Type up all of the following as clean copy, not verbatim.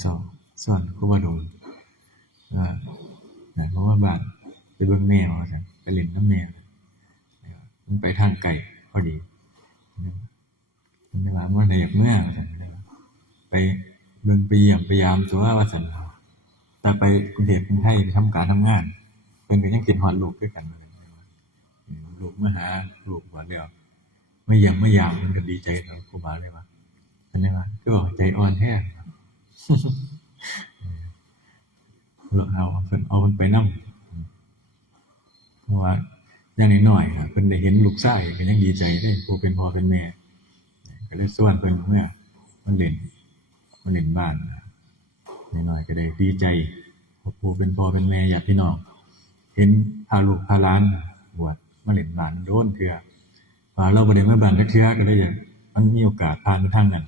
เศร้าซ่อนครูบาดงว่าเพราะว่าบ้านไปเบิ่งแมวว่าซั่นไปเล่นน้ำแมวมันไปทางไกลพอดีมันเลยว่ามันได้อยากเมื่อว่าซั่นไปเบิ่งไปเยี่ยมไปยามตัวว่าซั่นแต่ไปกรุงเทพกรุงไทยไปทำการทำงานเพิ่นก็ยังคิดฮอดลูกคือกันว่าซั่นลูกมาหาลูกว่าแล้วมาเยี่ยมมายามเพิ่นก็ดีใจกับครูบาเลยว่าเพิ่นเลยว่าคือว่าใจอ่อนแท้ เอาเพิ่นไปนำเพราะว่าอย่างน้อยๆครับเพิ่นได้เห็นลูกชายก็ยังดีใจเด้ผู้เป็นพ่อเป็นแม่ก็เลยชวนเพิ่นเมื่อมาเล่นบ้านน้อยๆก็ได้ดีใจผู้เป็นพ่อเป็นแม่ญาติพี่น้องเห็นพาลูกพาหลานบวชมาเล่นบ้านโดนเทื่อว่าเราบ่ได้มาบ้านจักเทื่อก็เลยอยากมันมีโอกาสผ่านไปทางนั้น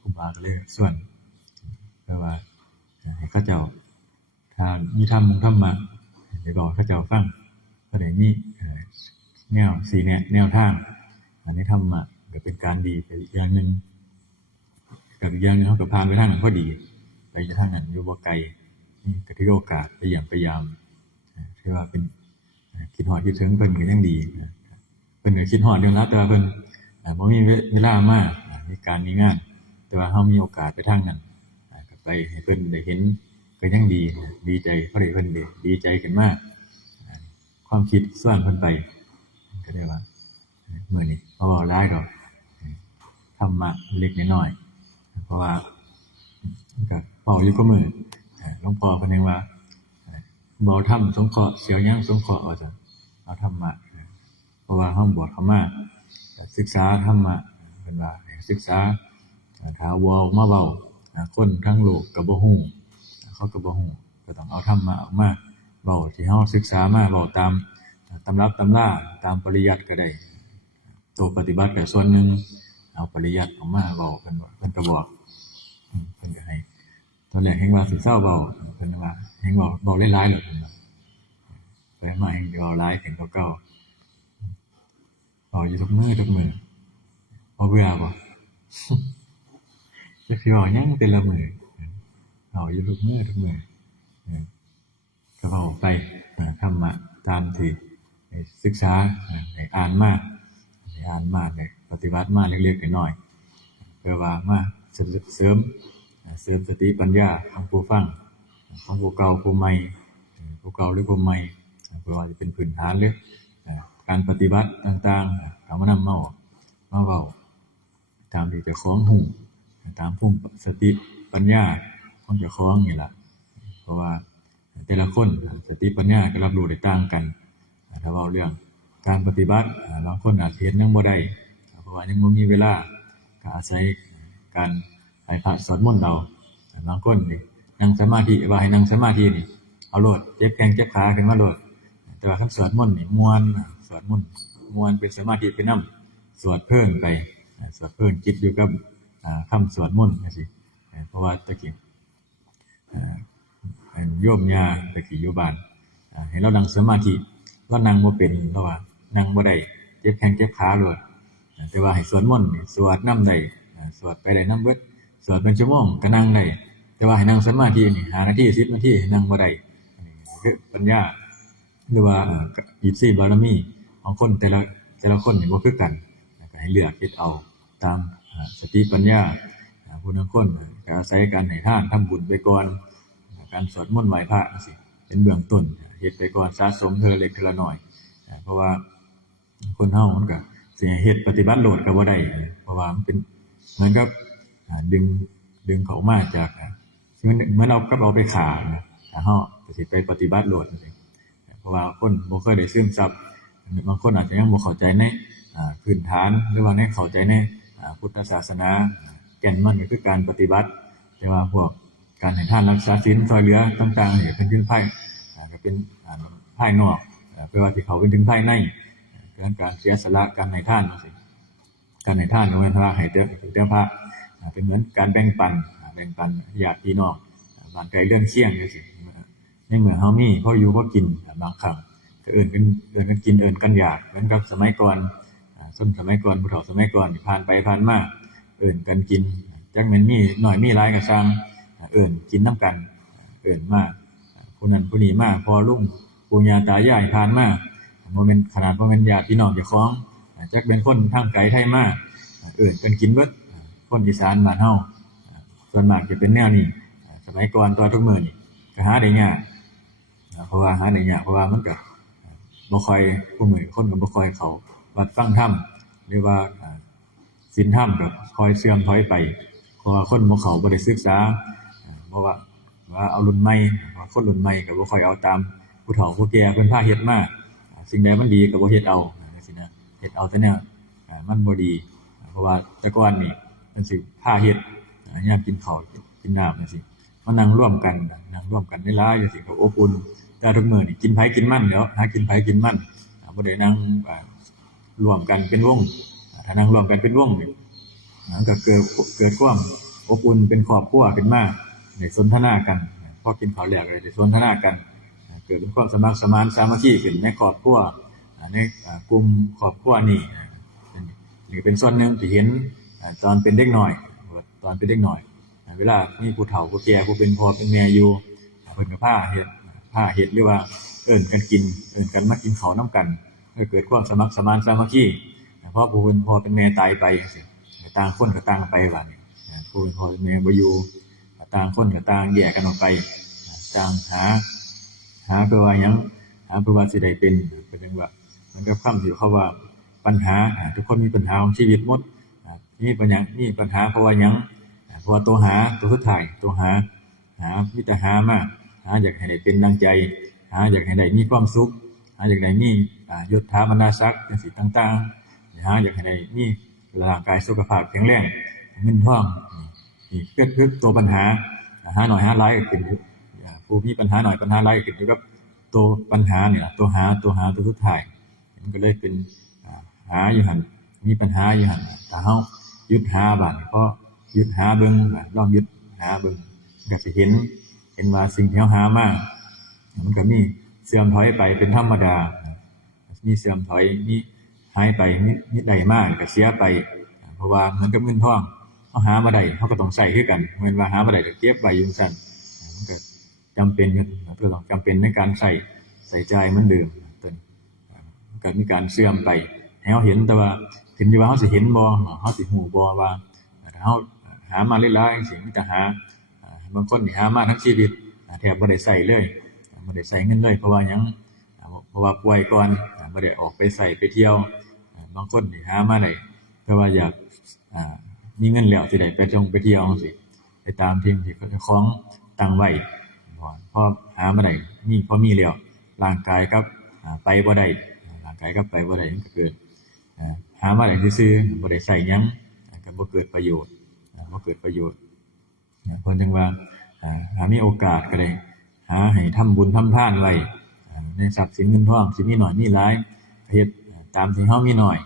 ครูบาก็เลยชวนเพราะว่าให้เขาเจ้าถ้ามีธรรมะได้บอกเขาเจ้าฟังก็ได้มีแนวสี่แนวทางอันนี้ธรรมะก็เป็นการดีไปอีกอย่างนึงกับอีกอย่างนึงเฮาก็ผ่านไปทางนั้นพอดีไปทางนั้นอยู่บ่ไกลนี่ก็ถือโอกาสไปเยี่ยมไปยามถือว่าเป็นคิดฮอดคิดถึงเพิ่นก็ยังดีเพิ่นก็คิดฮอดอยู่นะแต่ว่าเพิ่นบ่มีเวลามามีการมีงานแต่ว่าเฮามีโอกาสไปทางนั้นก็ไปให้เพิ่นได้เห็นก็ยังดีใจเพราะได้เพิ่นได้ดีใจขึ้นมาความคิดส่วนเพิ่นไปก็ได้ว่ามื้อนี้บ่เว้าหลายดอกธรรมะเล็กน้อยเพราะว่าก็เว้าอยู่กับมื้อหลวงพ่อเพิ่นยังว่าบ่ทำสงเคราะห์เสียหยังสงเคราะห์ว่าซั่นเอาธรรมะเพราะว่าเฮาบวชเข้ามาศึกษาธรรมะเพิ่นว่าให้ศึกษาถ้าเว้ามาเว้าคนทั้งโลกก็บ่ฮู้เขาก็บ่ฮู้ก็ต้องเอาธรรมะออกมาเว้าที่เฮาศึกษามาเว้าตามตำรับตำราตามปริยัติก็ได้ตัวปฏิบัติก็ส่วนหนึ่งเอาปริยัติออกมาเว้าเพิ่นก็บอกเพิ่นก็ให้ตอนแรกเห็นว่าสิเซาเว้าเพิ่นว่าเห็นเว้าหลายๆแล้วเพิ่นว่าไปมาเห็นเว้าหลายขึ้นกว่าเก่าเว้าอยู่ทุกมื้อบ่เบื่อบ่ จักสิเว้าหยังแต่ละมื้อเว้าอยู่ทุกมื้อก็เว้าไปธรรมะตามที่ได้ศึกษาได้อ่านมาได้ปฏิบัติมาเล็กๆน้อยๆเพื่อว่ามาเสริมสติปัญญาของผู้ฟังของผู้เก่าผู้ใหม่ผู้เก่าหรือผู้ใหม่เพื่อว่าจะเป็นพื้นฐานหรือการปฏิบัติต่างๆเอามานำมาเว้าตามที่เจ้าของฮู้ตามภูมิสติปัญญาของเจ้าของนี่ล่ะเพราะว่าแต่ละคนสติปัญญาก็รับรู้ได้ต่างกันถ้าเว้าเรื่องการปฏิบัติบางคนอาจเฮ็ดยังบ่ได้เพราะว่ายังบ่มีเวลาก็อาศัยการให้พระสวดมนต์เอาบางคนนี่นั่งสมาธิว่าให้นั่งสมาธินี่เอาโลดเจ็บแข้งเจ็บขาขึ้นมาโลดแต่ว่าคันสวดมนต์นี่ม่วนสวดมนต์ม่วนเป็นสมาธิไปนำสวดเพลินไปสวดเพลินจิตอยู่กับคำสวดมนต์จังซี่เพราะว่าตะกี้โยมย่าตะกี้อยู่บ้านให้เรานั่งสมาธิเรานั่งบ่เป็นเราว่านั่งบ่ได้เจ็บแข้งเจ็บขาโลดแต่ว่าให้สวดมนต์นี่สวดนำได้สวดไปได้นำเบิดสวดเป็นชั่วโมงก็นั่งได้แต่ว่าให้นั่งสมาธินี่5นาที10นาทีนั่งบ่ได้คือปัญญาหรือว่าอิทธิบารมีของคนแต่ละคนนี่บ่คือกันก็ให้เลือกเฮ็ดเอาตามสติปัญญาผู้บางคนก็อาศัยการให้ทานทำบุญไปก่อนการสวดมนต์ไหว้พระจังซี่เป็นเบื้องต้นเฮ็ดไปก่อนสะสมเทื่อเล็กเทื่อน้อยเพราะว่าคนเฮามันก็สิให้เฮ็ดปฏิบัติโลดก็บ่ได้เพราะว่ามันเป็นเหมือนกับดึงเขามาจากเหมือนเอาไปฆ่าถ้าเฮาสิไปปฏิบัติโลดจังซี่เพราะว่าคนบ่เคยได้ซึมซับบางคนอาจจะยังบ่เข้าใจในพื้นฐานหรือว่าในเข้าใจในพุทธศาสนาแก่นมันก็คือการปฏิบัติแต่ว่าพวกการให้ทานรักษาศีลช่วยเหลือต่างๆนี่เป็นขึ้นภายก็เป็นภายนอกเพื่อว่าที่เขาเป็นถึงภายในการเสียสละการให้ทานจังซี่การให้ทานก็เป็นพระให้แต่พระเป็นเหมือนการแบ่งปันญาติพี่น้องบ้านไกลเรือนเคียงจังซี่ในเมื่อเฮามีพออยู่พอกินบางครั้งก็เอิ้นกันกินเอิ้นกันอยากเหมือนกับสมัยก่อนสมัยก่อนผู้เฒ่าสมัยก่อนผ่านไปผ่านมาเอิ้นกันกินจักแม่นมีน้อยมีหลายก็ช่าง เอิ้นกินนำกันเอิ้นมาผู้นั้นผู้นี้มาพ่อลุงปู่ย่าตายายผ่านมาบ่แม่นขนาดบ่แม่นญาติพี่น้องเจ้าของจักเป็นคนทางไกลไทยมาเอิ้นกันกินเบิดคนอีสานบ้านเฮาส่วนมากจะเป็นแนวนี้สมัยก่อนตอนทุกมื้อนี่ก็หาได้ยากเพราะว่าหาได้ยากเพราะว่ามันก็บ่ค่อยผู้มื้อคนก็บ่ค่อยเข้าวัดฟังธรรมหรือว่าศีลธรรมก็ค่อยเสื่อมถอยไปเพราะว่าคนบ่เข้าบ่ได้ศึกษาเพราะว่าเอารุ่นใหม่คนรุ่นใหม่ก็บ่ค่อยเอาตามผู้เฒ่าผู้แก่เพิ่นพาเฮ็ดมาสิ่งใดมันดีก็บ่เฮ็ดเอาจังซี่นะเฮ็ดเอาแต่แนวมันบ่ดีเพราะว่าแต่ก่อนนี่มันสิพาเฮ็ดยามกินข้าวกินน้ำจังซี่มานั่งร่วมกันหลายๆจังซี่ก็อบอุ่นแต่ทุกมื้อนี่กินไผกินมันเนาะหากินไผกินมันบ่ได้นั่งร่วมกันเป็นวงถ้านั่งร่วมกันเป็นวงนี่มันก็เกิดความอบอุ่นเป็นครอบครัวขึ้นมาได้สนทนากันพอกินข้าวแล้วก็ได้สนทนากันเกิดเป็นความสมัครสมานสามัคคีขึ้นในครอบครัวในกลุ่มครอบครัวนี่เป็นส่วนหนึ่งที่เห็นตอนเป็นเด็กน้อยเวลามีผู้เฒ่าผู้แก่ผู้เป็นพ่อเป็นแม่อยู่เพิ่นก็พาเฮ็ดหรือว่าเอิ้นกันกินเอิ้นกันมากินข้าวนำกันเกิดความสมัครสมานสามัคคีพอผู้เป็นพ่อเป็นแม่ตายไปจังซี่ต่างคนก็ต่างไปบัดนี้ผู้เป็นพ่อเป็นแม่บ่อยู่ต่างคนก็ต่างแยกกันออกไปต่างหาเพื่อว่าหยังหาเพื่อว่าสิได้เป็นจังว่ามันก็คำที่เขาว่าปัญหาทุกคนมีปัญหาของชีวิตหมดมีปัญหาเพราะว่าหยังเพราะว่าตัวหาตัวสุดท้ายตัวหามีแต่หามาหาอยากให้ได้เป็นดังใจหาอยากให้ได้มีความสุขหาอยากได้มียศถาบรรดาศักดิ์จังซี่ต่างๆหาอยากให้ได้มีร่างกายสุขภาพแข็งแรงเงินทองนี่คือตัวปัญหาหาน้อยหาหลายก็ขึ้นอยู่ผู้มีปัญหาน้อยปัญหาหลายก็ขึ้นอยู่กับตัวปัญหานี่ล่ะตัวหาตัวสุดท้ายมันก็เลยเป็นหาอยู่หั่นมีปัญหาอยู่หั่นถ้าเฮาหยุดหาบัดพอหยุดหาเบิ่งลองหยุดหาเบิ่งก็สิเห็นว่าสิ่งที่เฮาหามามันก็มีเสื่อมถอยไปเป็นธรรมดามีเสื่อมถอยมีหายไปมีได้มาก็เสียไปเพราะว่าเหมือนกับเงินทองเฮาหามาได้เฮาก็ต้องใช้คือกันเหมือนว่าหามาได้ก็เก็บไว้อยู่ซั่นมันก็จำเป็นก็ต้องจำเป็นในการใส่ใจเหมือนเดิมมันก็มีการเสื่อมไปให้เฮาเห็นแต่ว่าถึงที่ว่าเฮาสิเห็นบ่เฮาสิฮู้บ่ว่าถ้าเฮาหามาหลายๆจังซี่มันก็หาบางคนนี่หามาทั้งชีวิตแทบบ่ได้ใช้เลยบ่ได้ใช้เงินเลยเพราะว่าหยังเพราะว่าป่วยก่อนบ่ได้ออกไปใช้ไปเที่ยวบางคนนี่หามาได้เพราะว่าอยากมีเงินแล้วสิได้ไปเที่ยวจังซี่ไปตามที่เจ้าของตั้งไว้พอหามาได้พอมีแล้วร่างกายกับไปบ่ได้ร่างกายกับไปบ่ได้มันก็เกิดหามาได้ซื่อๆบ่ได้ใช้หยังก็บ่เกิดประโยชน์เพิ่นจึงว่าหามีโอกาสก็ได้หาให้ทำบุญทำทานไว้ในทรัพย์สินเงินทองสิมีน้อยมีหลายก็เฮ็ดตามที่เฮามีน้อย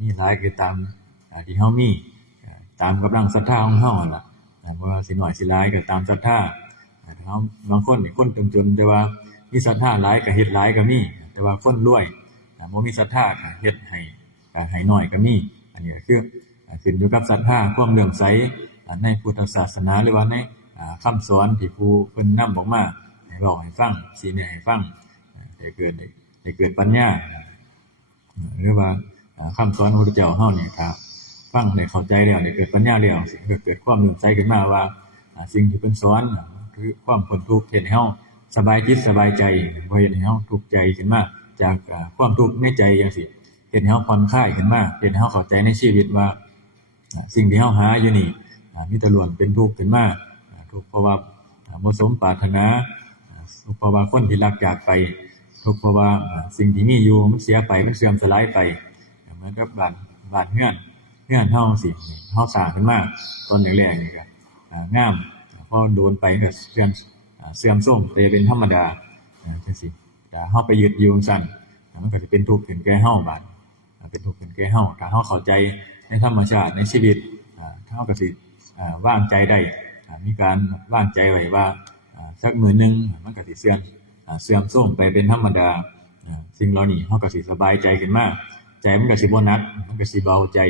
มีหลายก็ตามที่เฮามีตามกำลังศรัทธาของเฮานั่นล่ะบ่ว่าสิน้อยสิหลายก็ตามศรัทธาเฮาบางคนนี่คนจนๆแต่ว่ามีศรัทธาหลายก็เฮ็ดหลายก็มีแต่ว่าคนรวยบ่มีศรัทธาก็เฮ็ดให้น้อยก็มีอันนี้ก็คือขึ้นอยู่กับศรัทธาความเลื่อมใสในพุทธศาสนาหรือว่าในคำสอนที่ผู้เพิ่นนำออกมาให้เว้าให้ฟังชี้แนะให้ฟังให้เกิดปัญญาหรือว่าคำสอนของพระพุทธเจ้าเฮานี่ครับฟังได้เข้าใจแล้วได้เกิดปัญญาแล้วสิเกิดความเลื่อมใสขึ้นมาว่าสิ่งที่เพิ่นสอนคือความพ้นทุกข์เฮ็ดให้เฮาสบายจิตสบายใจบ่เฮ็ดให้เฮาทุกข์ใจขึ้นมาจากความทุกข์ในใจจังซี่เฮ็ดให้เฮาผ่อนคลายขึ้นมาเฮ็ดให้เฮาเข้าใจในชีวิตว่าสิ่งที่เฮาหาอยู่นี่มีแต่ล้วนเป็นทุกข์ขึ้นมาทุกข์เพราะว่าบ่สมปรารถนาทุกข์เพราะว่าคนที่รักจากไปทุกข์เพราะว่าสิ่งที่มีอยู่มันเสียไปมันเสื่อมสลายไปเหมือนกับบ้านเรือนเฮาสิเฮาสร้างขึ้นมาตอนแรกๆนี่ก็งามพอโดนไปก็เสื่อมโทรมไปเป็นธรรมดาจังซี่ถ้าเฮาไปยึดอยู่จังซั่นมันก็สิเป็นทุกข์ขึ้นแก่เฮาบัดเป็นทุกข์ขึ้นแก่เฮาถ้าเฮาเข้าใจในธรรมชาติในชีวิตเฮาก็สิวางใจได้มีการวางใจไว้ว่าสักมื้อนึงมันก็สิเสื่อมโทรมไปเป็นธรรมดาสิ่งเหล่านี้เฮาก็สิสบายใจขึ้นมาใจมันก็สิบ่หนักมันก็สิเบาใจ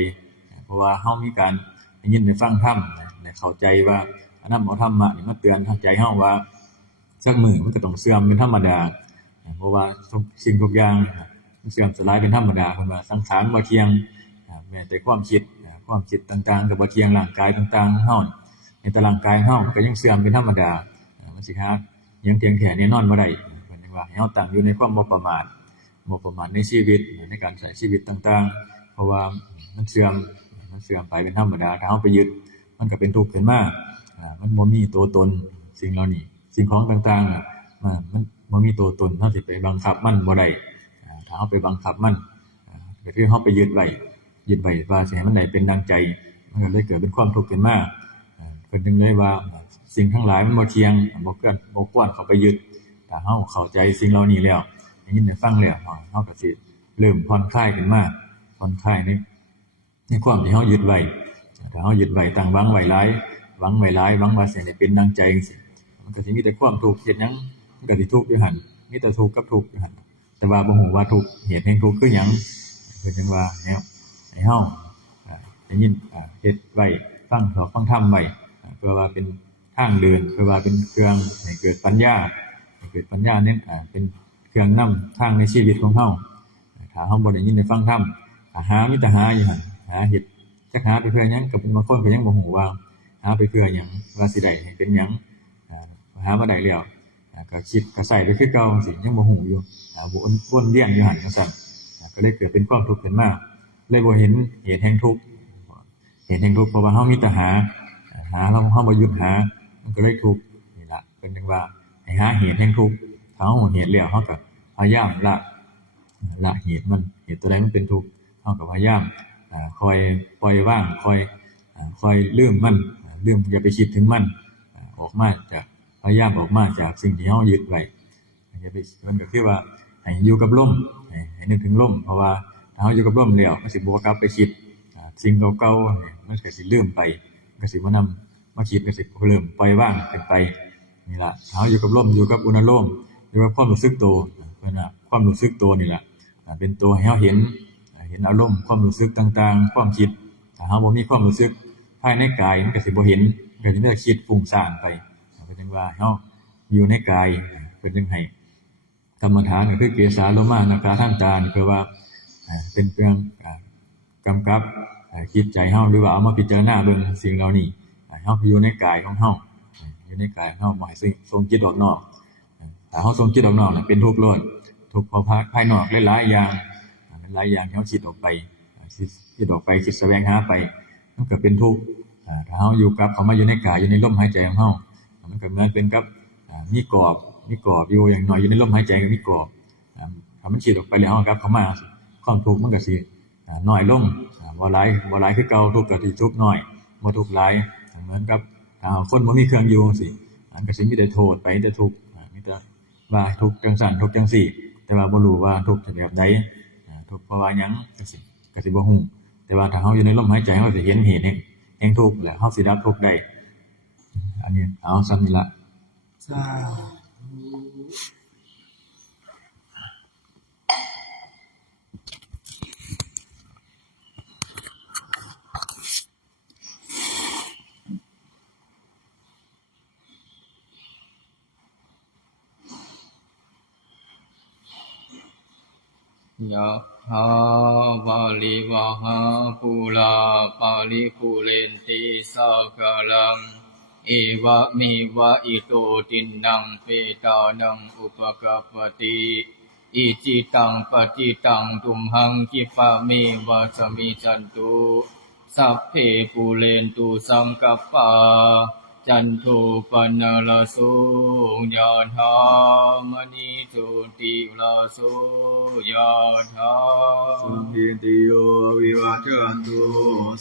เพราะว่าเฮามีการได้ยินได้ฟังธรรมได้เข้าใจว่า นำเอาธรรมะนี่มาเตือนทางใจเฮาว่าสักมื้อมันก็ต้องเสื่อมเป็นธรรมดาเพราะว่าทุกสิ่งทุกอย่างมันเสื่อมสลายเป็นธรรมดาเพิ่นว่าสังขารบ่เที่ยงแม้แต่ความคิดต่างๆก็บ่เที่ยงร่างกายต่างๆของเฮาในแต่ร่างกายเฮามันก็ยังเสื่อมเป็นธรรมดามันสิหาหยังเที่ยงแท้แน่นอนบ่ได้เพิ่นว่าให้เฮาตั้งอยู่ในความบ่ประมาทในชีวิตในการใช้ชีวิตต่างๆเพราะว่ามันเสื่อมไปเป็นธรรมดาถ้าเฮาไปยึดมันก็เป็นทุกข์ขึ้นมามันบ่มีตัวตนสิ่งเหล่านี้สิ่งของต่างๆมันบ่มีตัวตนเฮาสิไปบังคับมันบ่ได้ถ้าเฮาไปบังคับมันก็คือเฮาไปยึดไว้ว่าสิให้มันได้เป็นดังใจมันก็เลยเกิดเป็นความทุกข์ขึ้นมาเพิ่นจึงเลยว่าสิ่งทั้งหลายมันบ่เที่ยงบ่ควรเข้าไปยึดถ้าเฮาเข้าใจสิ่งเหล่านี้แล้วได้ยินได้ฟังแล้วเฮาก็สิเริ่มผ่อนคลายขึ้นมาผ่อนคลายในความที่เฮายึดไว้ถ้าเฮายึดไว้ตั้งหวังไว้หลายหวังว่าสิให้เป็นดังใจจังซี่มันก็สิมีแต่ความทุกข์เฮ็ดหยังมันก็สิทุกข์อยู่หั่นมีแต่ทุกข์กับทุกข์อยู่หั่นแต่ว่าบ่ฮู้ว่าทุกข์เหตุแห่งทุกข์คือหยังเพิ่นจึงว่าแนวให้เฮาได้ยินเฮ็ดไว้ฟังธรรมไว้เพื่อว่าเป็นทางเดินเพื่อว่าเป็นเครื่องให้เกิดปัญญาเนี่ยเป็นเครื่องนำทางในชีวิตของเฮาถ้าเฮาบ่ได้ยินได้ฟังธรรมมีแต่หาอยู่หั่นหาเฮ็ดจักหาไปเพื่อหยังก็บางคนก็ยังบ่ฮู้ว่าหาไปเพื่อหยังว่าสิได้ให้เป็นหยังหามาได้แล้วก็คิดก็ใส่ไปคือเก่าจังซี่ยังบ่ฮู้อยู่วนเวียนอยู่หั่นจังซั่นก็เลยเกิดเป็นความทุกข์ขึ้นมาเลยบ่เห็นเหตุแห่งทุกข์เพราะว่าเฮามีแต่หาแล้วเฮาบ่หยุดหามันก็เลยทุกข์นี่ล่ะเพิ่นจึงว่าให้หาเหตุแห่งทุกข์ถ้าเฮารู้เหตุแล้วเฮาก็พยายามละเหตุมันเหตุตัวใดมันเป็นทุกข์เฮาก็พยายามคอยปล่อยวางคอยลืมมันอย่าไปคิดถึงมันออกมาจากพยายามออกมาจากสิ่งที่เฮายึดไว้อย่าไปมันก็คือว่าให้อยู่กับลมให้นึกถึงลมเพราะว่าถ้าเฮาอยู่กับลมแล้วมันสิบ่กลับไปคิดสิ่งเก่าๆเนี่ยมันก็สิลืมไปก็สิมาคิดก็สิเริ่มปล่อยวางขึ้นไปนี่ล่ะถ้าเฮาอยู่กับลมอยู่กับอุณโลมอยู่กับความรู้สึกตัวเพิ่นน่ะความรู้สึกตัวนี่ล่ะเป็นตัวให้เฮาเห็นอารมณ์ความรู้สึกต่างๆความคิดถ้าเฮาบ่มีความรู้สึกภายในกายมันก็สิบ่เห็นก็สิมีแต่คิดฟุ้งซ่านไปเพิ่นจึงว่าเฮาอยู่ในกายเพิ่นจึงให้กรรมฐานก็คือเกสาโลมานาคาทันตานี่คือว่าเป็นเพียงกำกับคิดใจเฮาหรือว่าเอามาพิจารณาเบิ่งสิ่งเหล่านี้เฮาอยู่ในกายของเฮาอยู่ในกายเฮาบ่ให้ส่งจิตออกนอกถ้าเฮาส่งจิตออกนอกน่ะเป็นทุกข์ล้วนทุกข์เพราะภายนอกหลายๆอย่างที่เฮาคิดออกไปคิดแสวงหาไปมันก็เป็นทุกข์ถ้าเฮาอยู่กับเข้ามาอยู่ในกายอยู่ในลมหายใจของเฮามันก็เหมือนเป็นกับมีกรอบอยู่อย่างน้อยอยู่ในลมหายใจก็มีกรอบถ้ามันคิดออกไปแล้วเฮากับเข้ามาความทุกข์มันก็สิน้อยลงบ่หลายคือเก่าทุกข์ก็สิทุกข์น้อยบ่ทุกข์หลายเหมือนกับคนบ่มีเครื่องอยู่จังซี่มันก็สิมีแต่โทษไปแต่ทุกข์มีแต่ว่าทุกข์จังซั่นทุกข์จังซี่แต่ว่าบ่รู้ว่าทุกข์แบบใดทุกข์เพราะว่าหยังจังซี่ก็สิบ่ฮู้แต่ว่าถ้าเฮาอยู่ในลมหายใจเฮาสิเห็นเหตุแห่งทุกข์และเฮาสิดับทุกข์ได้อันนี้เอาซ้ำนี่ล่ะสายะถาวาลิวหาภูลาปาลิภูเรนติสากะลังเอวะเมวะอิโตตินังเปตานังอุปกัปปติอิจิตังปฏิตังตุมหังคิปะเมวะสมิจันตุสัพเพภูเรนตุสังกัปปะจันโทปนรโสยะถามณิโสติลาโสยะถาสัมภิติโยวิวัชชันตุ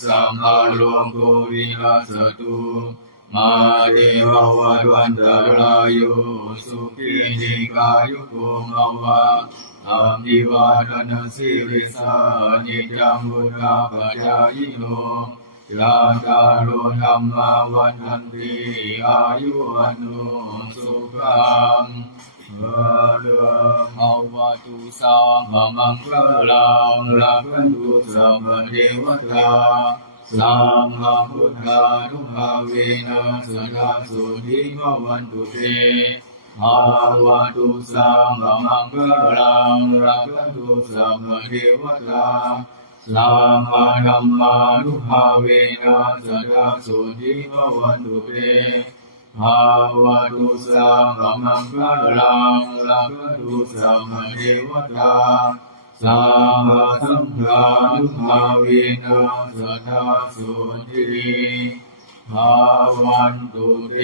สัมภโรโควินัสตุมาเตภวัตวันตรายโยสุขีติกายุโกภวะอาภิวาทนาสิริสานิจังวุฒาปัจจายโนลาตาโลธรรมาวันทันติอายุวันโนสุขังภะลังภวตุสัมมังคลังรักขันตุสัมปเทวตา สัมมาพุทธานุภาเวนะสัทธาโสธิภวันตุเตอาวันตุสัมมามังคลังรักขันตุสัมมาเทวตาสัมมาธัมมานุภาเวนะสัทธาโสธิภวันตุเตอาวันตุสัมมามังคลังรักขันตุสัมมาเทวตาสัมมาสังฆานุภาเวนะสัทธาโสธิภวันตุเต